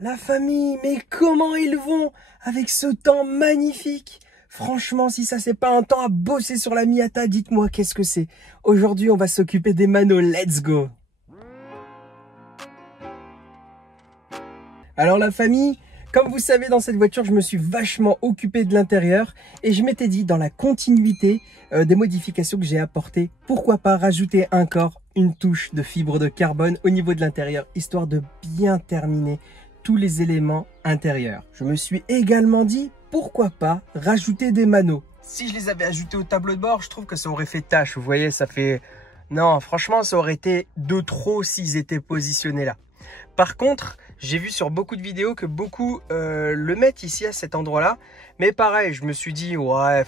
La famille, mais comment ils vont avec ce temps magnifique? Franchement, si ça c'est pas un temps à bosser sur la Miata, dites-moi qu'est-ce que c'est. Aujourd'hui, on va s'occuper des manos, let's go! Alors la famille, comme vous savez, dans cette voiture, je me suis vachement occupé de l'intérieur et je m'étais dit, dans la continuité des modifications que j'ai apportées, pourquoi pas rajouter encore une touche de fibre de carbone au niveau de l'intérieur, histoire de bien terminer tous les éléments intérieurs. Je me suis également dit, pourquoi pas rajouter des manos. Si je les avais ajoutés au tableau de bord, je trouve que ça aurait fait tâche. Vous voyez, ça fait... Non, franchement, ça aurait été de trop s'ils étaient positionnés là. Par contre, j'ai vu sur beaucoup de vidéos que beaucoup le mettent ici à cet endroit-là. Mais pareil, je me suis dit, ouais,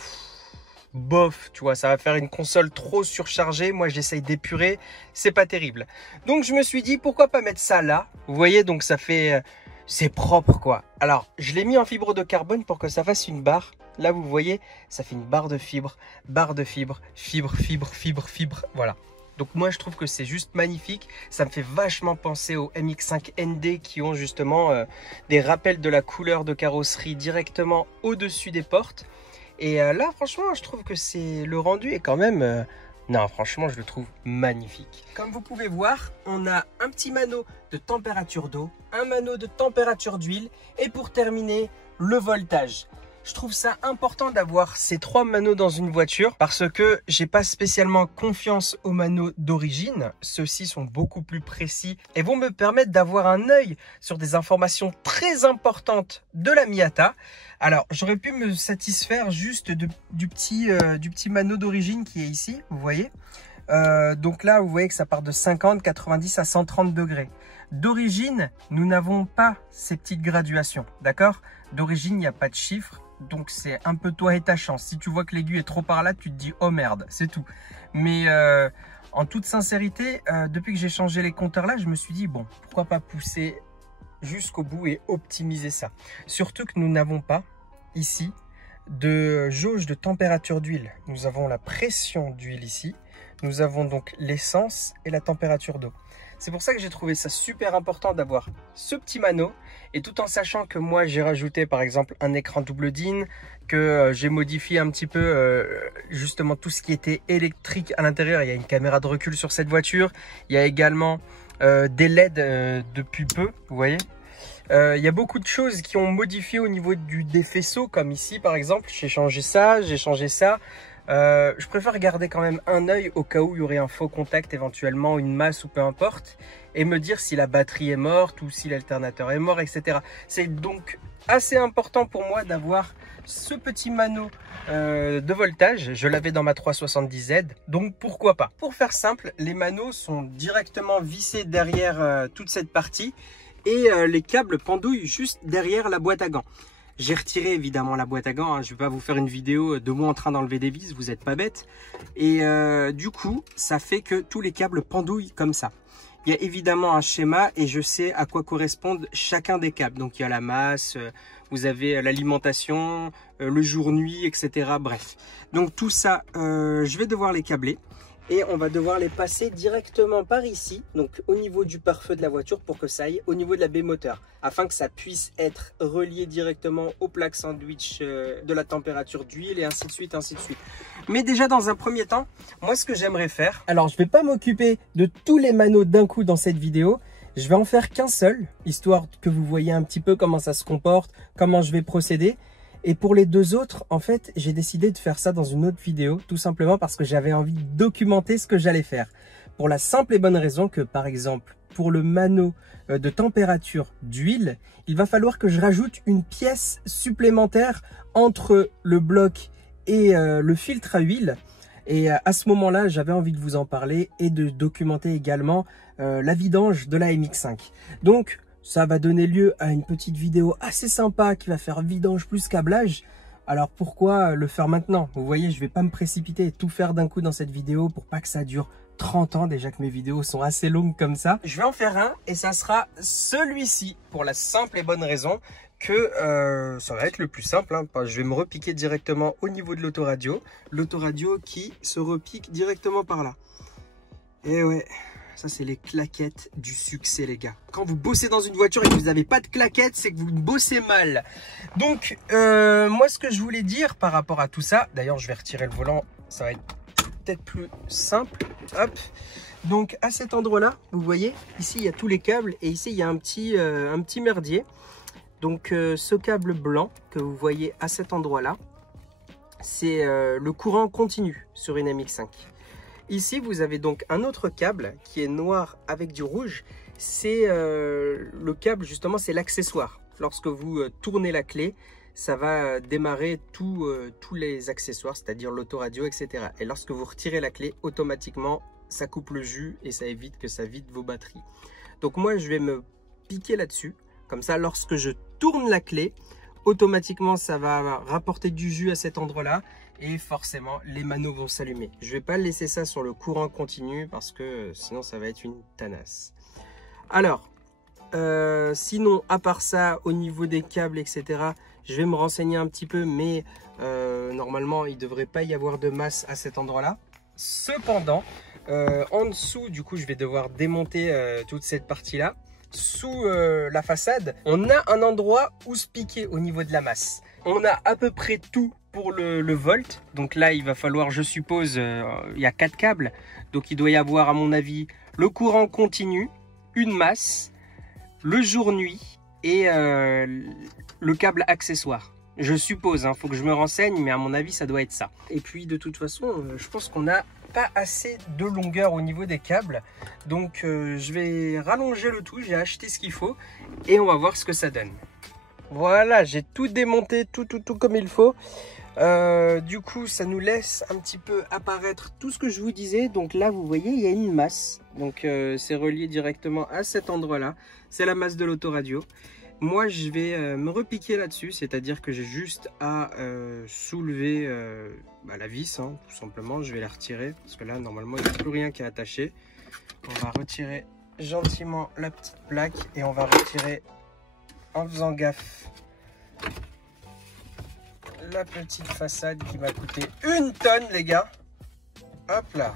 bof, tu vois, ça va faire une console trop surchargée. Moi, j'essaye d'épurer, c'est pas terrible. Donc, je me suis dit, pourquoi pas mettre ça là? Vous voyez, donc ça fait... c'est propre, quoi. Alors, je l'ai mis en fibre de carbone pour que ça fasse une barre. Là, vous voyez, ça fait une barre de fibre, fibre, voilà. Donc moi je trouve que c'est juste magnifique, ça me fait vachement penser aux MX5 ND qui ont justement des rappels de la couleur de carrosserie directement au-dessus des portes. Et là franchement je trouve que c'est le rendu est quand même... non franchement je le trouve magnifique. Comme vous pouvez voir, on a un petit mano de température d'eau, un mano de température d'huile et pour terminer le voltage. Je trouve ça important d'avoir ces trois manos dans une voiture parce que j'ai pas spécialement confiance aux manos d'origine. Ceux-ci sont beaucoup plus précis et vont me permettre d'avoir un œil sur des informations très importantes de la Miata. Alors, j'aurais pu me satisfaire juste du petit mano d'origine qui est ici, vous voyez. Donc là, vous voyez que ça part de 50, 90 à 130 degrés. D'origine, nous n'avons pas ces petites graduations, d'accord? D'origine, il n'y a pas de chiffre. Donc c'est un peu toi et ta chance. Si tu vois que l'aiguille est trop par là, tu te dis oh merde, c'est tout. Mais en toute sincérité, depuis que j'ai changé les compteurs là, je me suis dit bon, pourquoi pas pousser jusqu'au bout et optimiser ça. Surtout que nous n'avons pas ici de jauge de température d'huile. Nous avons la pression d'huile ici. Nous avons donc l'essence et la température d'eau. C'est pour ça que j'ai trouvé ça super important d'avoir ce petit mano et tout en sachant que moi j'ai rajouté par exemple un écran double DIN, que j'ai modifié un petit peu justement tout ce qui était électrique à l'intérieur. Il y a une caméra de recul sur cette voiture, il y a également des LED depuis peu, vous voyez. Il y a beaucoup de choses qui ont modifié au niveau des faisceaux, comme ici par exemple, j'ai changé ça, j'ai changé ça. Je préfère garder quand même un œil au cas où il y aurait un faux contact, éventuellement une masse ou peu importe, et me dire si la batterie est morte ou si l'alternateur est mort, etc. C'est donc assez important pour moi d'avoir ce petit mano de voltage. Je l'avais dans ma 370Z, donc pourquoi pas. Pour faire simple, les manos sont directement vissés derrière toute cette partie et les câbles pendouillent juste derrière la boîte à gants. J'ai retiré évidemment la boîte à gants, hein. Je ne vais pas vous faire une vidéo de moi en train d'enlever des vis, vous n'êtes pas bête. Et du coup, ça fait que tous les câbles pendouillent comme ça. Il y a évidemment un schéma et je sais à quoi correspondent chacun des câbles. Donc il y a la masse, vous avez l'alimentation, le jour-nuit, etc. Bref. Donc tout ça, je vais devoir les câbler. Et on va devoir les passer directement par ici, donc au niveau du pare-feu de la voiture pour que ça aille au niveau de la baie moteur, afin que ça puisse être relié directement aux plaques sandwich de la température d'huile et ainsi de suite, ainsi de suite. Mais déjà dans un premier temps, moi ce que j'aimerais faire, alors je ne vais pas m'occuper de tous les manos d'un coup dans cette vidéo, je vais en faire qu'un seul, histoire que vous voyez un petit peu comment ça se comporte, comment je vais procéder. Et pour les deux autres, en fait, j'ai décidé de faire ça dans une autre vidéo, tout simplement parce que j'avais envie de documenter ce que j'allais faire. Pour la simple et bonne raison que, par exemple, pour le mano de température d'huile, il va falloir que je rajoute une pièce supplémentaire entre le bloc et le filtre à huile. Et à ce moment-là, j'avais envie de vous en parler et de documenter également la vidange de la MX5. Donc, ça va donner lieu à une petite vidéo assez sympa qui va faire vidange plus câblage. Alors pourquoi le faire maintenant? Vous voyez, je ne vais pas me précipiter et tout faire d'un coup dans cette vidéo pour pas que ça dure 30 ans. Déjà que mes vidéos sont assez longues comme ça. Je vais en faire un et ça sera celui-ci pour la simple et bonne raison que ça va être le plus simple. Hein. Je vais me repiquer directement au niveau de l'autoradio. L'autoradio qui se repique directement par là. Et ouais, Ça, c'est les claquettes du succès, les gars. Quand vous bossez dans une voiture et que vous n'avez pas de claquettes, c'est que vous bossez mal. Donc, moi, ce que je voulais dire par rapport à tout ça, d'ailleurs, je vais retirer le volant, ça va être peut-être plus simple. Hop. Donc, à cet endroit-là, vous voyez, ici, il y a tous les câbles et ici, il y a un petit merdier. Donc, ce câble blanc que vous voyez à cet endroit-là, c'est le courant continu sur une MX5. Ici, vous avez donc un autre câble qui est noir avec du rouge. C'est le câble, justement, c'est l'accessoire. Lorsque vous tournez la clé, ça va démarrer tous les accessoires, c'est-à-dire l'autoradio, etc. Et lorsque vous retirez la clé, automatiquement, ça coupe le jus et ça évite que ça vide vos batteries. Donc moi, je vais me piquer là-dessus. Comme ça, lorsque je tourne la clé, automatiquement, ça va rapporter du jus à cet endroit-là. Et forcément, les manos vont s'allumer. Je ne vais pas laisser ça sur le courant continu parce que sinon, ça va être une tanasse. Alors, sinon, à part ça, au niveau des câbles, etc., je vais me renseigner un petit peu. Mais normalement, il ne devrait pas y avoir de masse à cet endroit-là. Cependant, en dessous, du coup, je vais devoir démonter toute cette partie-là. Sous la façade, on a un endroit où se piquer au niveau de la masse. On a à peu près tout pour le volt. Donc là, il va falloir, je suppose, il y a 4 câbles. Donc il doit y avoir, à mon avis, le courant continu, une masse, le jour-nuit et le câble accessoire. Je suppose, faut que je me renseigne, mais à mon avis, ça doit être ça. Et puis, de toute façon, je pense qu'on a pas assez de longueur au niveau des câbles. Donc, je vais rallonger le tout. J'ai acheté ce qu'il faut et on va voir ce que ça donne. Voilà, j'ai tout démonté, tout comme il faut. Du coup, ça nous laisse un petit peu apparaître tout ce que je vous disais. Donc là, vous voyez, il y a une masse. Donc, c'est relié directement à cet endroit-là. C'est la masse de l'autoradio. Moi, je vais me repiquer là-dessus, c'est-à-dire que j'ai juste à soulever la vis, tout simplement. Je vais la retirer, parce que là, normalement, il n'y a plus rien qui est attaché. On va retirer gentiment la petite plaque et on va retirer, en faisant gaffe, la petite façade qui m'a coûté 1 tonne, les gars. Hop là.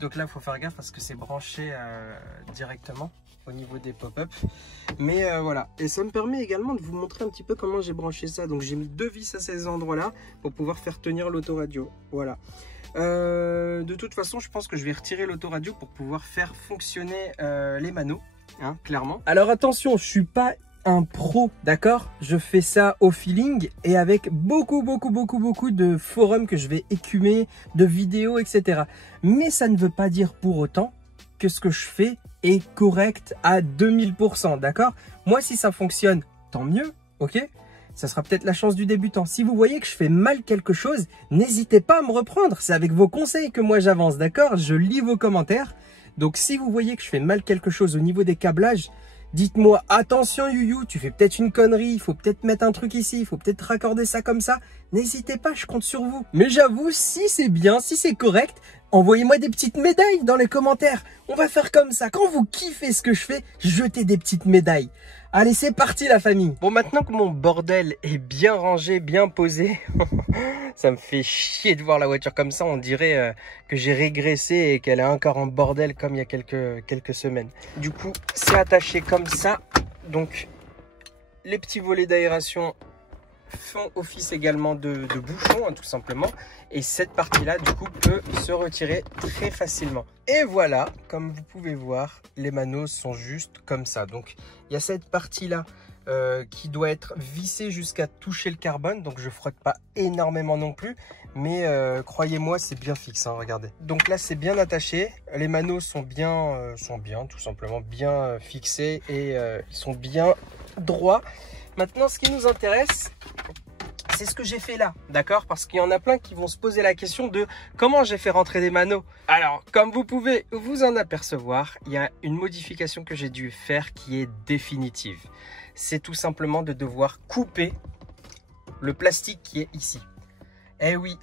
Donc là, il faut faire gaffe parce que c'est branché directement au niveau des pop-up. Mais voilà. Et ça me permet également de vous montrer un petit peu comment j'ai branché ça. Donc j'ai mis 2 vis à ces endroits-là pour pouvoir faire tenir l'autoradio. Voilà. De toute façon, je pense que je vais retirer l'autoradio pour pouvoir faire fonctionner les manos, clairement. Alors attention, je suis pas un pro, d'accord? Je fais ça au feeling et avec beaucoup de forums que je vais écumer, de vidéos, etc. Mais ça ne veut pas dire pour autant que ce que je fais est correct à 2000%, d'accord? Moi, si ça fonctionne, tant mieux, ok? Ça sera peut-être la chance du débutant. Si vous voyez que je fais mal quelque chose, n'hésitez pas à me reprendre. C'est avec vos conseils que moi j'avance, d'accord? Je lis vos commentaires. Donc si vous voyez que je fais mal quelque chose au niveau des câblages, dites-moi, attention Youyou, tu fais peut-être une connerie, il faut peut-être mettre un truc ici, il faut peut-être raccorder ça comme ça. N'hésitez pas, je compte sur vous. Mais j'avoue, si c'est bien, si c'est correct, envoyez-moi des petites médailles dans les commentaires. On va faire comme ça. Quand vous kiffez ce que je fais, jetez des petites médailles. Allez, c'est parti la famille. Bon, maintenant que mon bordel est bien rangé, bien posé, ça me fait chier de voir la voiture comme ça. On dirait que j'ai régressé et qu'elle est encore en bordel comme il y a quelques semaines. Du coup, c'est attaché comme ça. Donc, les petits volets d'aération font office également de bouchon, tout simplement. Et cette partie-là, du coup, peut se retirer très facilement. Et voilà, comme vous pouvez voir, les manos sont juste comme ça. Donc, il y a cette partie-là qui doit être vissée jusqu'à toucher le carbone. Donc, je frotte pas énormément non plus. Mais croyez-moi, c'est bien fixe, regardez. Donc là, c'est bien attaché. Les manos sont bien, tout simplement bien fixés. Et ils sont bien droits. Maintenant, ce qui nous intéresse, c'est ce que j'ai fait là, d'accord? Parce qu'il y en a plein qui vont se poser la question de comment j'ai fait rentrer des manos. Alors, comme vous pouvez vous en apercevoir, il y a une modification que j'ai dû faire qui est définitive. C'est tout simplement de devoir couper le plastique qui est ici. Eh oui,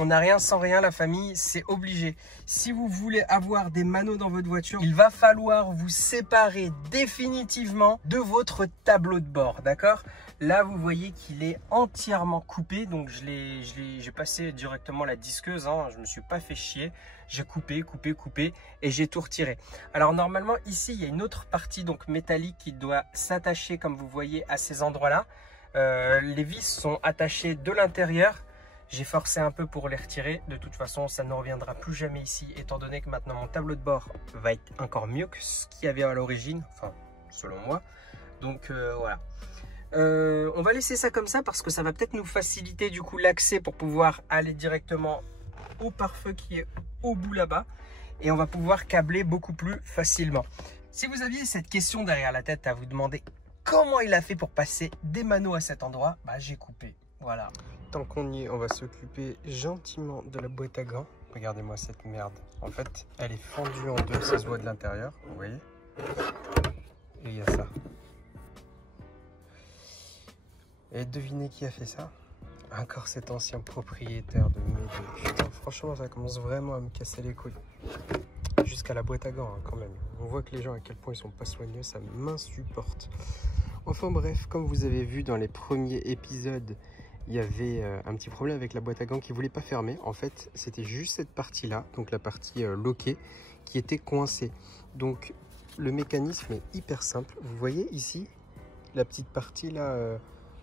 On n'a rien sans rien, la famille, c'est obligé. Si vous voulez avoir des manos dans votre voiture, il va falloir vous séparer définitivement de votre tableau de bord, d'accord? Là, vous voyez qu'il est entièrement coupé, donc j'ai passé directement la disqueuse, hein, je ne me suis pas fait chier. J'ai coupé et j'ai tout retiré. Alors normalement, ici, il y a une autre partie donc métallique qui doit s'attacher, comme vous voyez, à ces endroits-là. Les vis sont attachées de l'intérieur. J'ai forcé un peu pour les retirer. De toute façon, ça ne reviendra plus jamais ici, étant donné que maintenant mon tableau de bord va être encore mieux que ce qu'il y avait à l'origine, enfin, selon moi. Donc voilà. On va laisser ça comme ça parce que ça va peut-être nous faciliter du coup l'accès pour pouvoir aller directement au pare-feu qui est au bout là-bas. Et on va pouvoir câbler beaucoup plus facilement. Si vous aviez cette question derrière la tête à vous demander comment il a fait pour passer des manos à cet endroit, bah j'ai coupé. Voilà. Tant qu'on y est, on va s'occuper gentiment de la boîte à gants. Regardez-moi cette merde. En fait, elle est fendue en deux, ça se voit de l'intérieur, vous voyez. Et il y a ça. Et devinez qui a fait ça? Encore cet ancien propriétaire de mes deux. Putain, franchement, ça commence vraiment à me casser les couilles. Jusqu'à la boîte à gants, hein, quand même. On voit que les gens, à quel point ils sont pas soigneux, ça m'insupporte. Enfin bref, comme vous avez vu dans les premiers épisodes, il y avait un petit problème avec la boîte à gants qui ne voulait pas fermer. En fait, c'était juste cette partie-là, donc la partie loquée, qui était coincée. Donc, le mécanisme est hyper simple. Vous voyez ici, la petite partie là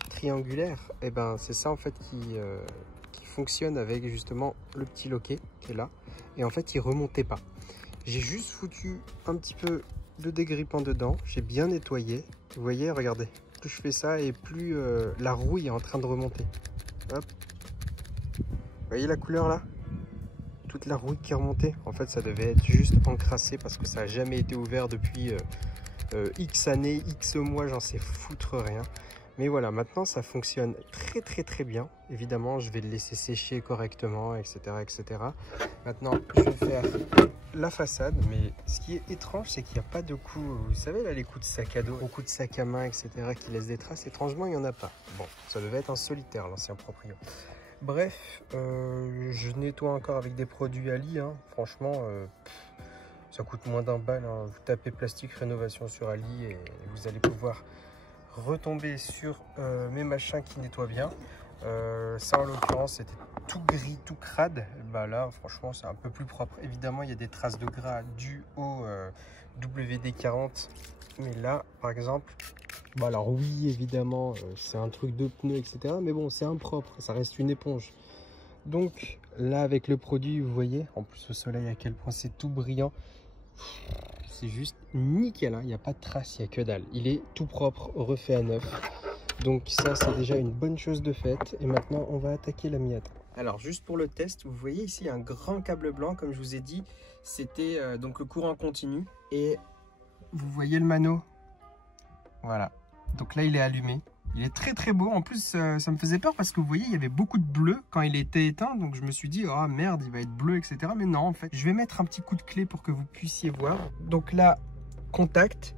triangulaire, et ben c'est ça en fait qui fonctionne avec justement le petit loquet qui est là. Et en fait, il remontait pas. J'ai juste foutu un petit peu de dégrippant dedans. J'ai bien nettoyé. Vous voyez, regardez. Plus je fais ça et plus la rouille est en train de remonter. Hop. Vous voyez la couleur là? Toute la rouille qui est remontée. En fait, ça devait être juste encrassé parce que ça n'a jamais été ouvert depuis X années, X mois, j'en sais foutre rien. Mais voilà, maintenant ça fonctionne très bien. Évidemment, je vais le laisser sécher correctement, etc. Maintenant, je vais faire la façade. Mais ce qui est étrange, c'est qu'il n'y a pas de coups, vous savez là, les coups de sac à dos, les coups de sac à main, etc. qui laissent des traces. Étrangement, il n'y en a pas. Bon, ça devait être un solitaire, l'ancien proprio. Bref, je nettoie encore avec des produits Ali. Hein. Franchement, ça coûte moins d'1 balle. Hein. Vous tapez plastique rénovation sur Ali et vous allez pouvoir retomber sur mes machins qui nettoient bien. Ça en l'occurrence c'était tout gris, tout crade. Bah là franchement c'est un peu plus propre. Évidemment il y a des traces de gras dues au WD-40, mais là par exemple, bah alors oui évidemment c'est un truc de pneu etc, mais bon c'est impropre, ça reste une éponge. Donc là avec le produit vous voyez, en plus au soleil à quel point c'est tout brillant. C'est juste nickel, hein. Il n'y a pas de trace, il n'y a que dalle. Il est tout propre, refait à neuf. Donc ça, c'est déjà une bonne chose de faite. Et maintenant, on va attaquer la miette. Alors, juste pour le test, vous voyez ici un grand câble blanc. Comme je vous ai dit, c'était donc le courant continu. Et vous voyez le mano. Voilà. Donc là, il est allumé. Il est très beau. En plus, ça me faisait peur parce que vous voyez, il y avait beaucoup de bleu quand il était éteint. Donc je me suis dit, oh merde, il va être bleu, etc. Mais non, en fait, je vais mettre un petit coup de clé pour que vous puissiez voir. Donc là, contact.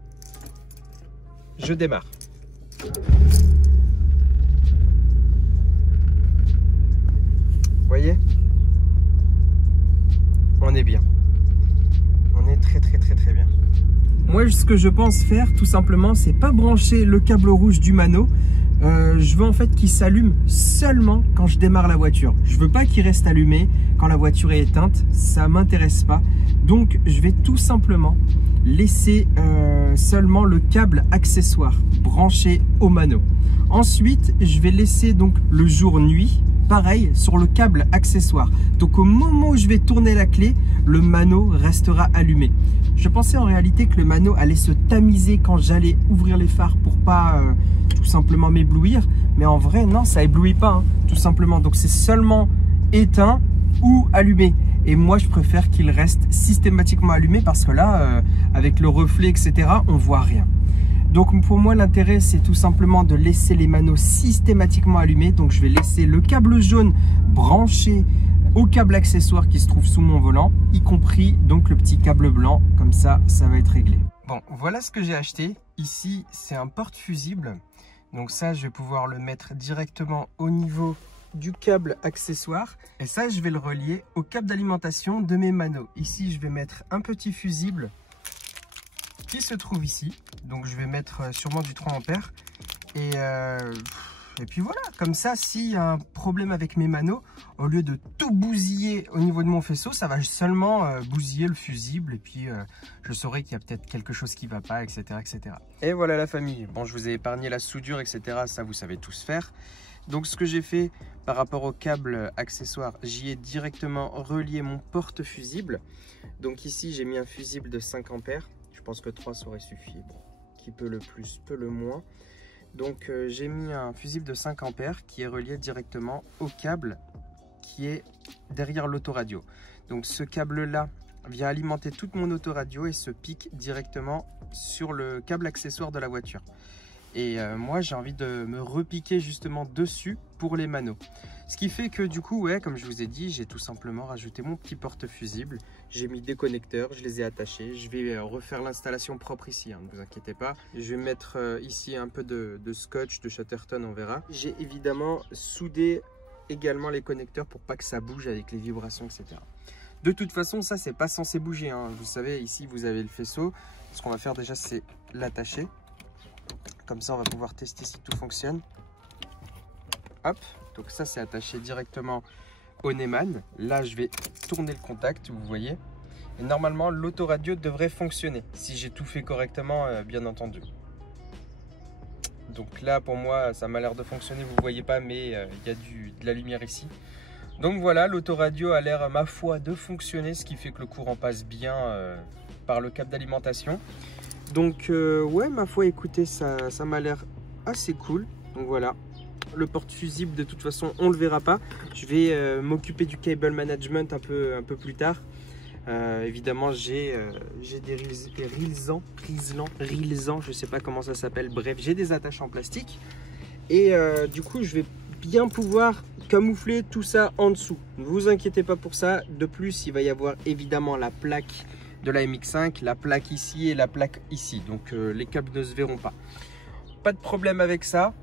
Je démarre. Vous voyez? On est bien. On est très bien. Moi, ce que je pense faire, tout simplement, c'est pas brancher le câble rouge du mano. Je veux en fait qu'il s'allume seulement quand je démarre la voiture. Je veux pas qu'il reste allumé quand la voiture est éteinte. Ça m'intéresse pas. Donc, je vais tout simplement laisser seulement le câble accessoire branché au mano. Ensuite, je vais laisser donc le jour-nuit. Pareil sur le câble accessoire. Donc au moment où je vais tourner la clé, le mano restera allumé. Je pensais en réalité que le mano allait se tamiser quand j'allais ouvrir les phares pour pas tout simplement m'éblouir. Mais en vrai, non, ça éblouit pas, hein, tout simplement. Donc c'est seulement éteint ou allumé. Et moi, je préfère qu'il reste systématiquement allumé parce que là, avec le reflet, etc., on voit rien. Donc pour moi l'intérêt c'est tout simplement de laisser les manos systématiquement allumés. Donc je vais laisser le câble jaune branché au câble accessoire qui se trouve sous mon volant, y compris donc le petit câble blanc, comme ça va être réglé. Bon, voilà ce que j'ai acheté. Ici c'est un porte-fusible. Donc ça je vais pouvoir le mettre directement au niveau du câble accessoire. Et ça, je vais le relier au câble d'alimentation de mes manos. Ici, je vais mettre un petit fusible qui se trouve ici. Donc, je vais mettre sûrement du 3 ampères. Et puis voilà, comme ça, s'il y a un problème avec mes manos, au lieu de tout bousiller au niveau de mon faisceau, ça va seulement bousiller le fusible. Et puis, je saurai qu'il y a peut-être quelque chose qui ne va pas, etc., etc. Et voilà la famille. Bon, je vous ai épargné la soudure, etc. Ça, vous savez tous faire. Donc, ce que j'ai fait par rapport au câble accessoire, j'y ai directement relié mon porte-fusible. Donc ici, j'ai mis un fusible de 5 ampères. Je pense que 3 ça aurait suffi. Bon, qui peut le plus, peut le moins. Donc j'ai mis un fusible de 5 ampères qui est relié directement au câble qui est derrière l'autoradio. Donc ce câble-là vient alimenter toute mon autoradio et se pique directement sur le câble accessoire de la voiture. Et moi j'ai envie de me repiquer justement dessus pour les manos. Ce qui fait que du coup, ouais, comme je vous ai dit, j'ai tout simplement rajouté mon petit porte-fusible. J'ai mis des connecteurs, je les ai attachés. Je vais refaire l'installation propre ici, hein, ne vous inquiétez pas. Je vais mettre ici un peu de scotch, de Chatterton, on verra. J'ai évidemment soudé également les connecteurs pour pas que ça bouge avec les vibrations, etc. De toute façon, ça, c'est pas censé bouger, hein. Vous savez, ici, vous avez le faisceau. Ce qu'on va faire déjà, c'est l'attacher. Comme ça, on va pouvoir tester si tout fonctionne. Hop, donc ça c'est attaché directement au Neumann. Là, je vais tourner le contact, vous voyez. Et normalement, l'autoradio devrait fonctionner, si j'ai tout fait correctement, bien entendu. Donc là, pour moi, ça m'a l'air de fonctionner, vous ne voyez pas, mais il y a de la lumière ici. Donc voilà, l'autoradio a l'air, ma foi, de fonctionner, ce qui fait que le courant passe bien par le câble d'alimentation. Donc ouais, ma foi, écoutez, ça m'a l'air assez cool. Donc voilà. Le porte-fusible, de toute façon, on ne le verra pas. Je vais m'occuper du cable management un peu plus tard. Évidemment, j'ai des rilsans, je ne sais pas comment ça s'appelle. Bref, j'ai des attaches en plastique. Et du coup, je vais bien pouvoir camoufler tout ça en dessous. Ne vous inquiétez pas pour ça. De plus, il va y avoir évidemment la plaque de la MX5, la plaque ici et la plaque ici. Donc, les câbles ne se verront pas. Pas de problème avec ça.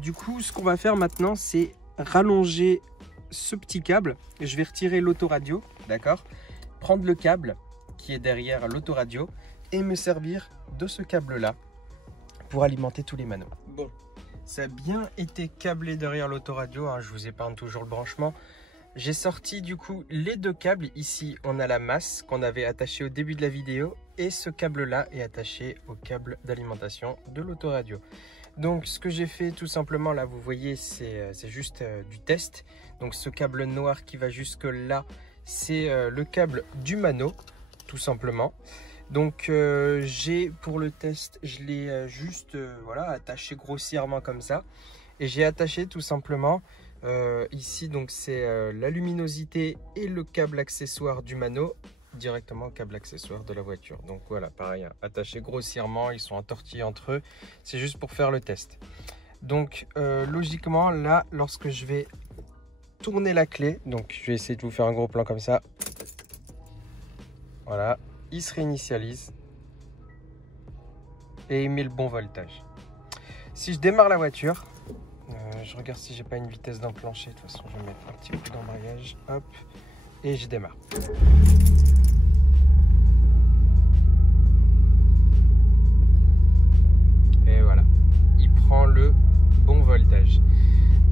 Du coup, ce qu'on va faire maintenant, c'est rallonger ce petit câble. Je vais retirer l'autoradio, d'accord? Prendre le câble qui est derrière l'autoradio et me servir de ce câble-là pour alimenter tous les manos. Bon, ça a bien été câblé derrière l'autoradio, hein, je vous épargne toujours le branchement. J'ai sorti du coup les deux câbles. Ici, on a la masse qu'on avait attachée au début de la vidéo et ce câble-là est attaché au câble d'alimentation de l'autoradio. Donc ce que j'ai fait tout simplement là, vous voyez, c'est juste du test. Donc ce câble noir qui va jusque là, c'est le câble du mano, tout simplement. Donc pour le test, je l'ai juste voilà, attaché grossièrement comme ça. Et j'ai attaché tout simplement ici, donc c'est la luminosité et le câble accessoire du mano directement au câble accessoire de la voiture. Donc voilà, pareil, hein, attaché grossièrement, ils sont entortillés entre eux, c'est juste pour faire le test. Donc logiquement là, lorsque je vais tourner la clé, donc je vais essayer de vous faire un gros plan comme ça, voilà, il se réinitialise et il met le bon voltage. Si je démarre la voiture, je regarde si j'ai pas une vitesse d'enclencher. De toute façon, je vais mettre un petit coup d'embrayage, hop, et je démarre. Et voilà, il prend le bon voltage.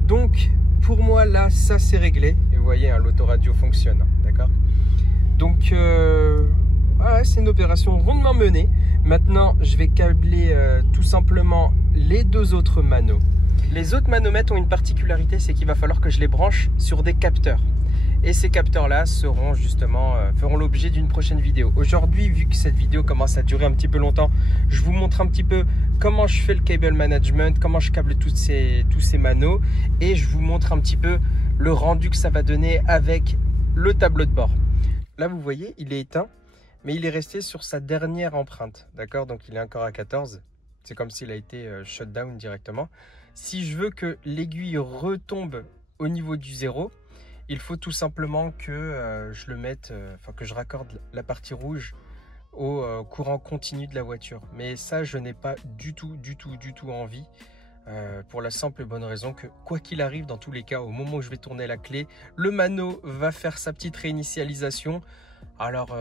Donc pour moi là, ça c'est réglé. Et vous voyez, hein, l'autoradio fonctionne, d'accord. Donc ouais, c'est une opération rondement menée. Maintenant, je vais câbler tout simplement les deux autres manos. Les autres manomètres ont une particularité, c'est qu'il va falloir que je les branche sur des capteurs. Et ces capteurs-là seront justement, feront l'objet d'une prochaine vidéo. Aujourd'hui, vu que cette vidéo commence à durer un petit peu longtemps, je vous montre un petit peu comment je fais le cable management, comment je câble tous ces manos. Et je vous montre un petit peu le rendu que ça va donner avec le tableau de bord. Là, vous voyez, il est éteint, mais il est resté sur sa dernière empreinte. D'accord? Donc, il est encore à 14. C'est comme s'il a été shut down directement. Si je veux que l'aiguille retombe au niveau du 0, il faut tout simplement que je le mette, que je raccorde la partie rouge au courant continu de la voiture. Mais ça, je n'ai pas du tout envie. Pour la simple et bonne raison que quoi qu'il arrive, dans tous les cas, au moment où je vais tourner la clé, le Mano va faire sa petite réinitialisation. Alors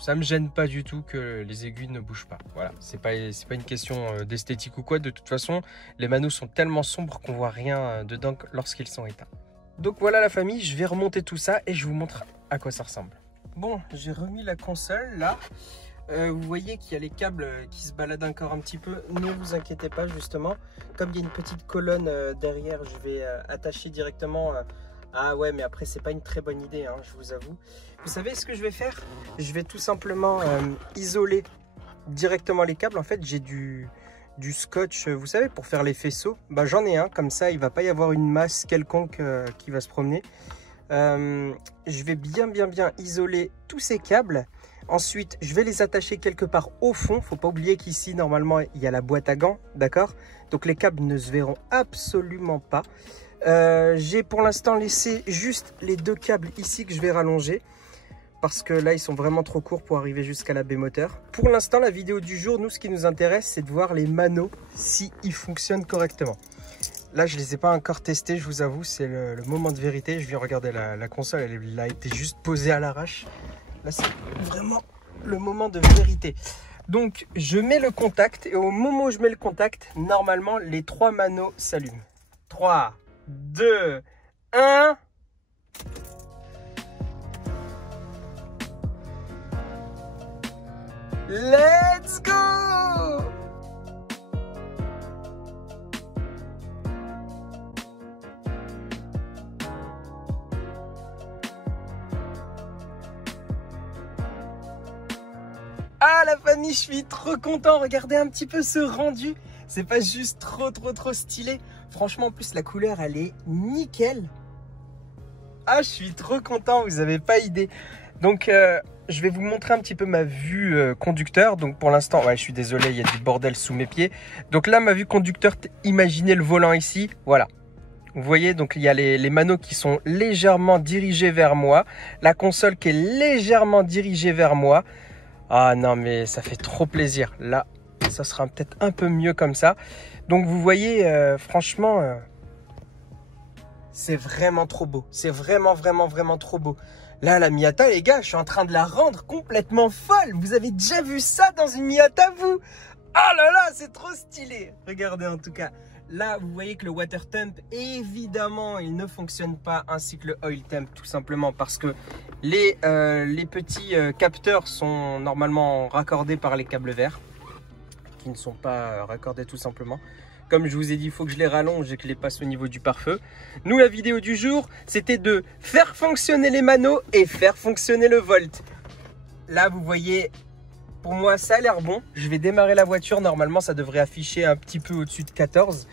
ça me gêne pas du tout que les aiguilles ne bougent pas. Voilà, c'est pas une question d'esthétique ou quoi. De toute façon, les Manos sont tellement sombres qu'on voit rien dedans lorsqu'ils sont éteints. Donc voilà la famille, je vais remonter tout ça et je vous montre à quoi ça ressemble. Bon, j'ai remis la console là. Vous voyez qu'il y a les câbles qui se baladent encore un petit peu. Ne vous inquiétez pas, justement. Comme il y a une petite colonne derrière, je vais attacher directement. Ah ouais, mais après, c'est pas une très bonne idée, hein, je vous avoue. Vous savez ce que je vais faire? Je vais tout simplement isoler directement les câbles. En fait, j'ai du scotch, vous savez, pour faire les faisceaux. Bah, j'en ai un, comme ça, il va pas y avoir une masse quelconque qui va se promener. Je vais bien isoler tous ces câbles. Ensuite, je vais les attacher quelque part au fond. Faut pas oublier qu'ici, normalement, il y a la boîte à gants, d'accord? Donc, les câbles ne se verront absolument pas. J'ai pour l'instant laissé juste les deux câbles ici que je vais rallonger. Parce que là, ils sont vraiment trop courts pour arriver jusqu'à la baie moteur. Pour l'instant, la vidéo du jour, nous, ce qui nous intéresse, c'est de voir les Manos si ils fonctionnent correctement. Là, je ne les ai pas encore testés, je vous avoue, c'est le moment de vérité. Je viens regarder la console, elle a été juste posée à l'arrache. Là, c'est vraiment le moment de vérité. Donc, je mets le contact et au moment où je mets le contact, normalement, les trois Manos s'allument. 3, 2, 1... Let's go! Ah la famille, je suis trop content. Regardez un petit peu ce rendu. C'est pas juste trop stylé. Franchement, en plus la couleur elle est nickel. Ah, je suis trop content, vous avez pas idée. Donc je vais vous montrer un petit peu ma vue conducteur. Donc pour l'instant, ouais, je suis désolé, il y a du bordel sous mes pieds. Donc là, ma vue conducteur, imaginez le volant ici, voilà. Vous voyez, donc il y a les Manos qui sont légèrement dirigés vers moi. La console qui est légèrement dirigée vers moi. Ah non, mais ça fait trop plaisir. Là, ça sera peut-être un peu mieux comme ça. Donc vous voyez, franchement, c'est vraiment trop beau. C'est vraiment trop beau. Là, la Miata, les gars, je suis en train de la rendre complètement folle. Vous avez déjà vu ça dans une Miata, vous? Ah là là, c'est trop stylé. Regardez en tout cas. Là, vous voyez que le water temp, évidemment, il ne fonctionne pas, ainsi que le oil temp, tout simplement parce que les petits capteurs sont normalement raccordés par les câbles verts, qui ne sont pas raccordés tout simplement. Comme je vous ai dit, il faut que je les rallonge et que je les passe au niveau du pare-feu. Nous, la vidéo du jour, c'était de faire fonctionner les Manos et faire fonctionner le Volt. Là, vous voyez, pour moi, ça a l'air bon. Je vais démarrer la voiture. Normalement, ça devrait afficher un petit peu au-dessus de 14.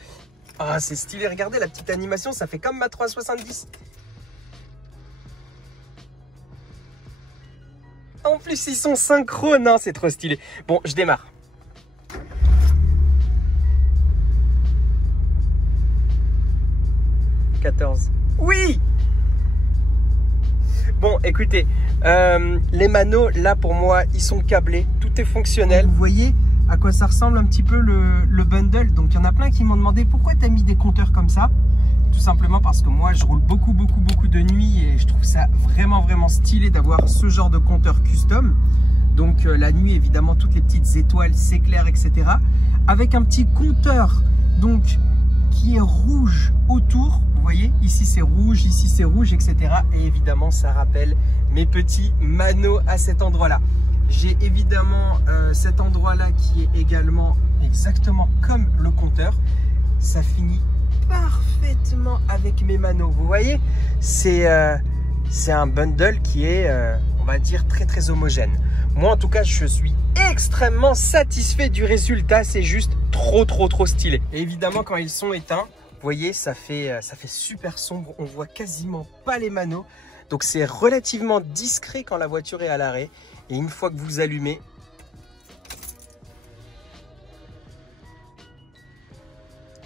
Ah, c'est stylé. Regardez la petite animation. Ça fait comme ma 370. En plus, ils sont synchrones. Hein, c'est trop stylé. Bon, je démarre. Oui! Bon, écoutez, les Manos, là, pour moi, ils sont câblés. Tout est fonctionnel. Vous voyez à quoi ça ressemble un petit peu le bundle. Donc, il y en a plein qui m'ont demandé pourquoi tu as mis des compteurs comme ça. Tout simplement parce que moi, je roule beaucoup de nuit et je trouve ça vraiment stylé d'avoir ce genre de compteur custom. Donc, la nuit, évidemment, toutes les petites étoiles s'éclairent, etc. Avec un petit compteur, donc, qui est rouge autour. Vous voyez, ici c'est rouge, etc. Et évidemment, ça rappelle mes petits Manos à cet endroit-là. J'ai évidemment cet endroit-là qui est également exactement comme le compteur. Ça finit parfaitement avec mes Manos. Vous voyez, c'est un bundle qui est, on va dire, très homogène. Moi, en tout cas, je suis extrêmement satisfait du résultat. C'est juste trop stylé. Et évidemment, quand ils sont éteints, vous voyez, ça fait super sombre. On voit quasiment pas les Manos. Donc, c'est relativement discret quand la voiture est à l'arrêt. Et une fois que vous allumez,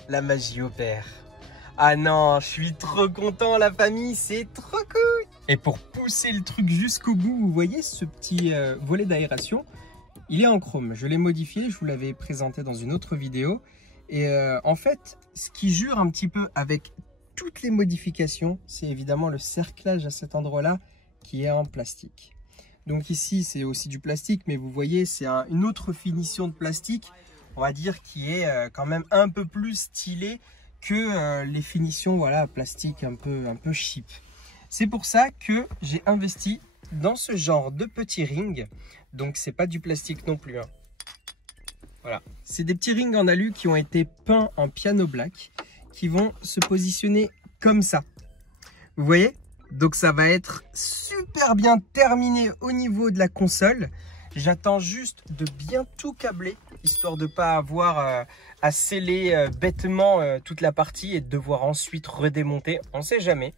la magie opère. Ah non, je suis trop content, la famille. C'est trop cool. Et pour pousser le truc jusqu'au bout, vous voyez ce petit volet d'aération, il est en chrome. Je l'ai modifié, je vous l'avais présenté dans une autre vidéo. Et en fait, ce qui jure un petit peu avec toutes les modifications, c'est évidemment le cerclage à cet endroit-là qui est en plastique. Donc ici, c'est aussi du plastique, mais vous voyez, c'est une autre finition de plastique, on va dire, qui est quand même un peu plus stylée que les finitions, voilà, plastique un peu cheap. C'est pour ça que j'ai investi dans ce genre de petits rings. Donc c'est pas du plastique non plus, hein. Voilà, c'est des petits rings en alu qui ont été peints en piano black, qui vont se positionner comme ça. Vous voyez? Donc ça va être super bien terminé au niveau de la console. J'attends juste de bien tout câbler, histoire de ne pas avoir à sceller bêtement toute la partie et de devoir ensuite redémonter. On ne sait jamais.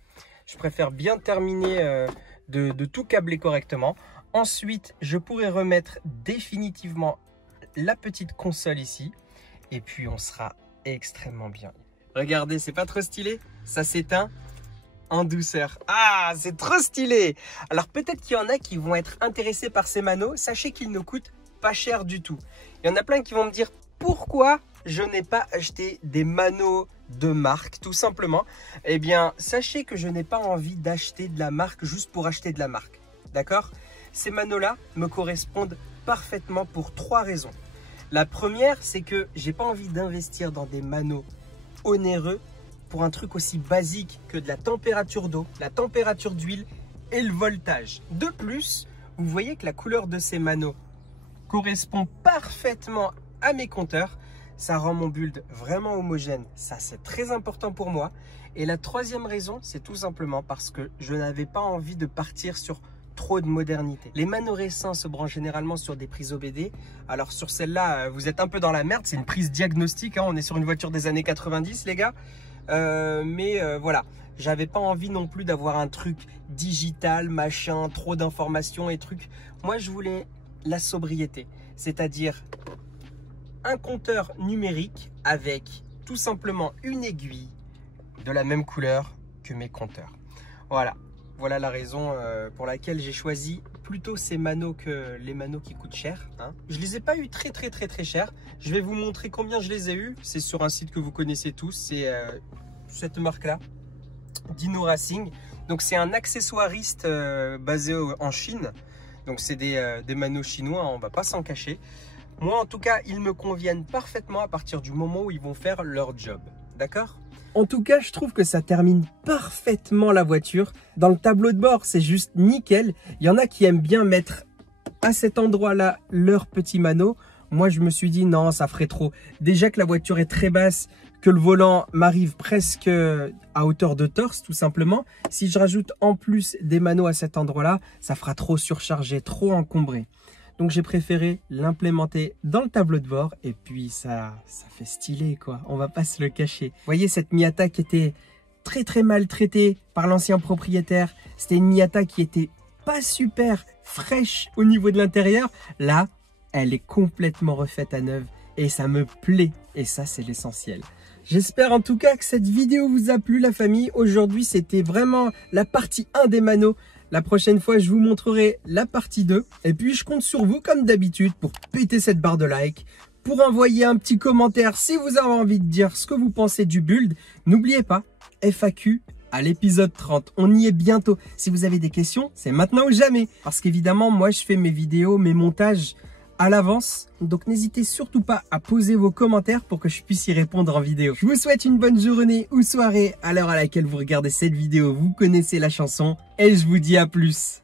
Je préfère bien terminer de tout câbler correctement. Ensuite, je pourrai remettre définitivement la petite console ici. Et puis, on sera extrêmement bien. Regardez, c'est pas trop stylé? Ça s'éteint en douceur. Ah, c'est trop stylé! Alors peut-être qu'il y en a qui vont être intéressés par ces manos. Sachez qu'ils ne coûtent pas cher du tout. Il y en a plein qui vont me dire pourquoi je n'ai pas acheté des manos de marque, tout simplement. Eh bien, sachez que je n'ai pas envie d'acheter de la marque juste pour acheter de la marque. D'accord? Ces manos-là me correspondent parfaitement pour 3 raisons. La première, c'est que j'ai pas envie d'investir dans des manos onéreux pour un truc aussi basique que de la température d'eau, la température d'huile et le voltage. De plus, vous voyez que la couleur de ces manos correspond parfaitement à mes compteurs. Ça rend mon build vraiment homogène. Ça, c'est très important pour moi. Et la troisième raison, c'est tout simplement parce que je n'avais pas envie de partir sur trop de modernité. Les manos récents se branchent généralement sur des prises OBD. Alors sur celle-là, vous êtes un peu dans la merde. C'est une prise diagnostique, hein. On est sur une voiture des années 90, les gars. Voilà, j'avais pas envie non plus d'avoir un truc digital, machin, trop d'informations et trucs. Moi, je voulais la sobriété, c'est-à-dire un compteur numérique avec tout simplement une aiguille de la même couleur que mes compteurs. Voilà la raison pour laquelle j'ai choisi plutôt ces manos que les manos qui coûtent cher, hein. Je les ai pas eu très cher. Je vais vous montrer combien je les ai eu. C'est sur un site que vous connaissez tous. C'est cette marque-là, Dino Racing. Donc c'est un accessoiriste basé en Chine. Donc c'est des manos chinois, hein, on va pas s'en cacher. Moi en tout cas, ils me conviennent parfaitement à partir du moment où ils vont faire leur job. D'accord ? En tout cas, je trouve que ça termine parfaitement la voiture. Dans le tableau de bord, c'est juste nickel. Il y en a qui aiment bien mettre à cet endroit-là leur petit mano. Moi, je me suis dit non, ça ferait trop. Déjà que la voiture est très basse, que le volant m'arrive presque à hauteur de torse, tout simplement. Si je rajoute en plus des manos à cet endroit-là, ça fera trop surchargé, trop encombré. Donc j'ai préféré l'implémenter dans le tableau de bord et puis ça fait stylé quoi, on va pas se le cacher. Vous voyez cette Miata qui était très maltraitée par l'ancien propriétaire, c'était une Miata qui était pas super fraîche au niveau de l'intérieur. Là, elle est complètement refaite à neuf et ça me plaît et ça c'est l'essentiel. J'espère en tout cas que cette vidéo vous a plu la famille. Aujourd'hui c'était vraiment la partie 1 des manos. La prochaine fois, je vous montrerai la partie 2. Et puis, je compte sur vous, comme d'habitude, pour péter cette barre de like, pour envoyer un petit commentaire si vous avez envie de dire ce que vous pensez du build. N'oubliez pas, FAQ à l'épisode 30. On y est bientôt. Si vous avez des questions, c'est maintenant ou jamais. Parce qu'évidemment, moi, je fais mes vidéos, mes montages à l'avance. Donc, n'hésitez surtout pas à poser vos commentaires pour que je puisse y répondre en vidéo. Je vous souhaite une bonne journée ou soirée à l'heure à laquelle vous regardez cette vidéo. Vous connaissez la chanson et je vous dis à plus.